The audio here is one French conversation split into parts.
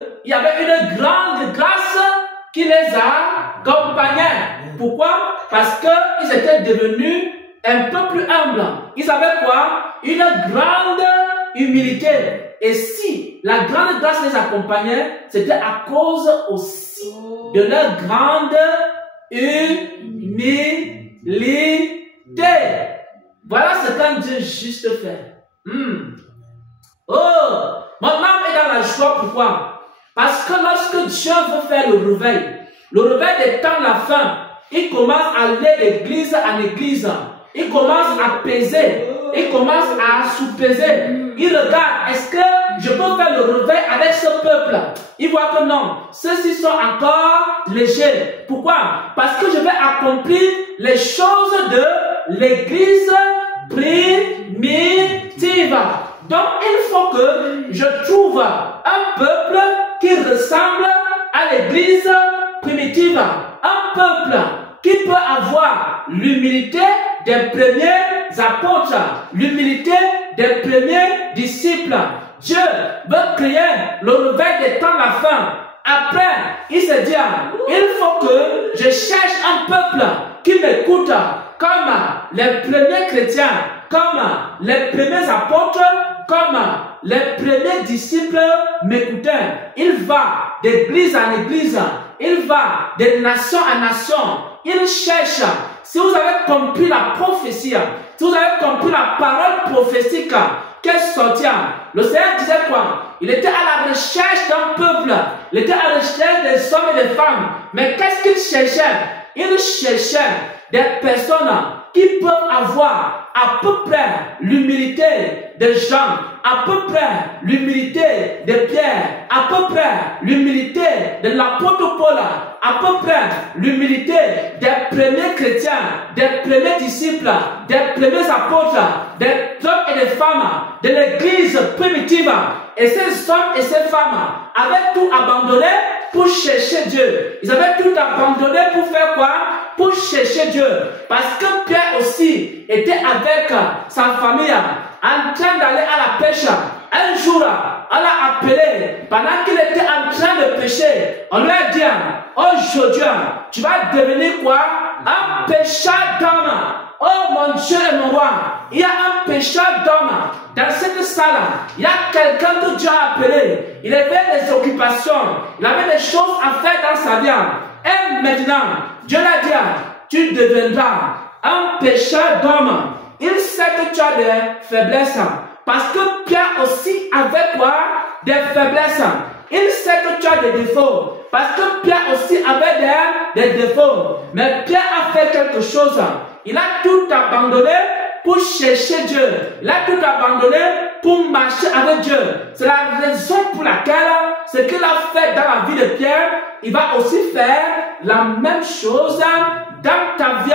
il y avait une grande grâce qui les accompagnait. Pourquoi? Parce qu'ils étaient devenus un peu plus humbles. Ils avaient quoi? Une grande humilité. Et si la grande grâce les accompagnait, c'était à cause aussi de leur grande humilité. Voilà ce qu'un Dieu juste fait. Oh, mon âme est dans la joie. Pourquoi? Parce que lorsque Dieu veut faire le réveil des temps de la fin, il commence à aller d'église en église. Il commence à peser. Il commence à sous-peser. Il regarde, est-ce que je peux faire le réveil avec ce peuple? Il voit que non, ceux-ci sont encore légers. Pourquoi? Parce que je vais accomplir les choses de l'église primitive. Donc, il faut que je trouve un peuple qui ressemble à l'église primitive. Un peuple qui peut avoir l'humilité des premiers apôtres, l'humilité des premiers disciples. Dieu veut créer le réveil des temps de la fin. Après, il se dit, il faut que je cherche un peuple qui m'écoute comme les premiers chrétiens, comme les premiers apôtres, comme les premiers disciples m'écoutaient. Il va d'église en église, il va de nation en nation, il cherche. Si vous avez compris la prophétie, si vous avez compris la parole prophétique qu'elle sortit, le Seigneur disait quoi? Il était à la recherche d'un peuple, il était à la recherche des hommes et des femmes. Mais qu'est-ce qu'il cherchait? Il cherchait des personnes qui peuvent avoir à peu près l'humilité de Jean, à peu près l'humilité de Pierre, à peu près l'humilité de l'apôtre Paul, à peu près l'humilité des premiers chrétiens, des premiers disciples, des premiers apôtres, des hommes et des femmes de l'église primitive. Et ces hommes et ces femmes avaient tout abandonné pour chercher Dieu. Ils avaient tout abandonné pour faire quoi? Pour chercher Dieu. Parce que Pierre aussi était avec sa famille en train d'aller à la pêche. Un jour, on l'a appelé pendant qu'il était en train de pêcher. On lui a dit, aujourd'hui, tu vas devenir quoi? Un pêcheur d'hommes. Oh mon Dieu et mon roi, il y a un pêcheur d'hommes dans cette salle. Il y a quelqu'un que Dieu a appelé. Il avait des occupations, il avait des choses à faire dans sa vie. Et maintenant, Dieu l'a dit, tu deviendras un pêcheur d'hommes. Il sait que tu as des faiblesses. Parce que Pierre aussi avait quoi? Des faiblesses. Il sait que tu as des défauts. Parce que Pierre aussi avait des défauts. Mais Pierre a fait quelque chose. Il a tout abandonné pour chercher Dieu. Il a tout abandonné pour marcher avec Dieu. C'est la raison pour laquelle ce qu'il a fait dans la vie de Pierre, il va aussi faire la même chose dans ta vie.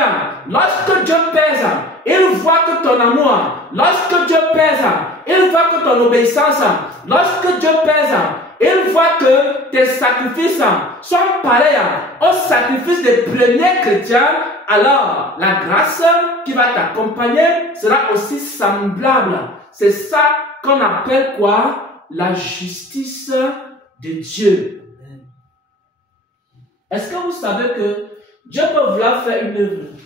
Lorsque Dieu pèse, il voit que ton amour. Lorsque Dieu pèse, il voit que ton obéissance. Lorsque Dieu pèse, il voit que tes sacrifices sont pareils aux sacrifices des premiers chrétiens. Alors, la grâce qui va t'accompagner sera aussi semblable. C'est ça qu'on appelle quoi? La justice de Dieu. Est-ce que vous savez que Dieu peut vouloir faire une œuvre?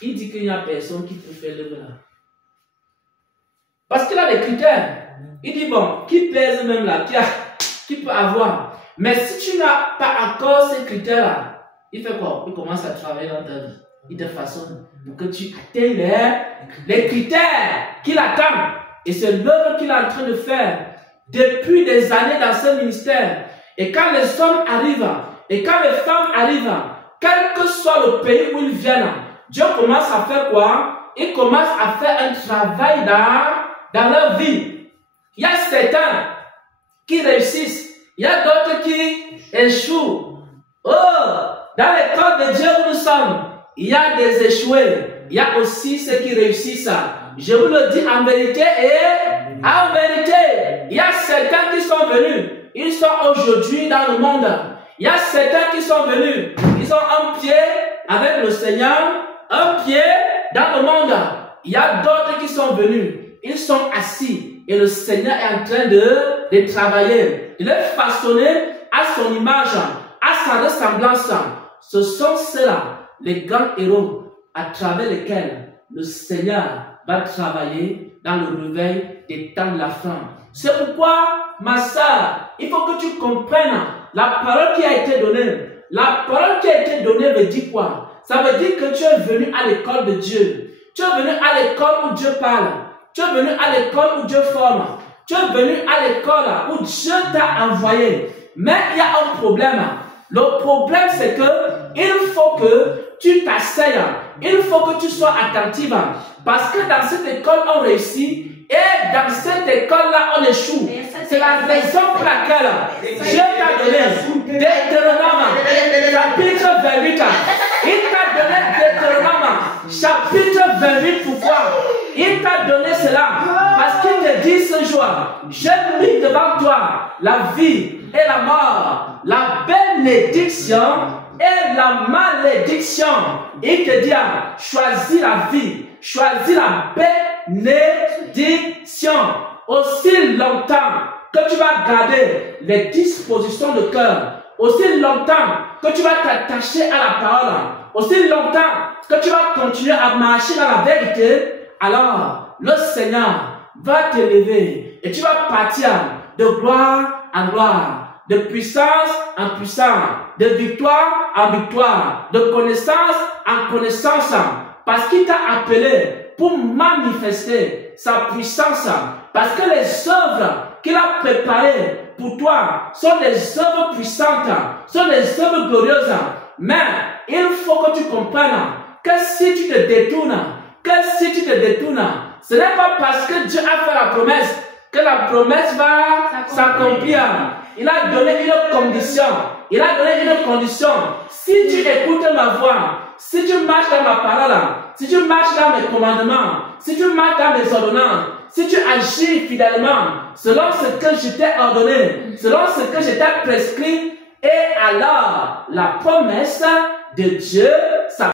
Il dit qu'il n'y a personne qui peut faire l'œuvre là. Parce qu'il a des critères. Il dit, bon, qui pèse même là, qui peut avoir. Mais si tu n'as pas encore ces critères-là, il fait quoi? Il commence à travailler dans ta vie. Il te façonne pour que tu atteignes les critères qu'il attend. Et c'est l'œuvre qu'il est en train de faire depuis des années dans ce ministère. Et quand les hommes arrivent, et quand les femmes arrivent, quel que soit le pays où ils viennent, Dieu commence à faire quoi? Il commence à faire un travail dans leur vie. Il y a certains qui réussissent, il y a d'autres qui échouent. Oh, dans l'école de Dieu où nous sommes, il y a des échoués, il y a aussi ceux qui réussissent. Je vous le dis en vérité et en vérité. Il y a certains qui sont venus, ils sont aujourd'hui dans le monde. Il y a certains qui sont venus, ils ont un pied avec le Seigneur, un pied dans le monde. Il y a d'autres qui sont venus, ils sont assis et le Seigneur est en train de travailler, de le façonner à son image, à sa ressemblance. Ce sont ceux-là, les grands héros à travers lesquels le Seigneur va travailler dans le réveil des temps de la fin. C'est pourquoi, ma sœur, il faut que tu comprennes la parole qui a été donnée. La parole qui a été donnée veut dire quoi? Ça veut dire que tu es venu à l'école de Dieu. Tu es venu à l'école où Dieu parle. Tu es venu à l'école où Dieu forme. Tu es venu à l'école où Dieu t'a envoyé. Mais il y a un problème. Le problème, c'est que il faut que tu t'asseyes. Il faut que tu sois attentive. Parce que dans cette école, on réussit. Et dans cette école-là, on échoue. C'est la raison pour laquelle Dieu t'a donné Deutéronome, chapitre 28. Il t'a donné Deutéronome, chapitre 28. Pourquoi? Il t'a donné cela parce qu'il te dit ce jour, j'ai mis devant toi la vie et la mort, la bénédiction et la malédiction. Il te dit, choisis la vie, choisis la bénédiction. Aussi longtemps que tu vas garder les dispositions de cœur, aussi longtemps que tu vas t'attacher à la parole, aussi longtemps que tu vas continuer à marcher dans la vérité, alors le Seigneur va t'élever et tu vas partir de gloire en gloire, de puissance en puissance, de victoire en victoire, de connaissance en connaissance, parce qu'il t'a appelé pour manifester sa puissance, parce que les œuvres qu'il a préparées pour toi sont des œuvres puissantes, sont des œuvres glorieuses. Mais il faut que tu comprennes que si tu te détournes, ce n'est pas parce que Dieu a fait la promesse que la promesse va s'accomplir. Il a donné une condition. Il a donné une condition. Si tu écoutes ma voix, si tu marches dans ma parole, si tu marches dans mes commandements, si tu marches dans mes ordonnances, si tu agis fidèlement, selon ce que je t'ai ordonné, selon ce que je t'ai prescrit, et alors la promesse de Dieu s'accomplit.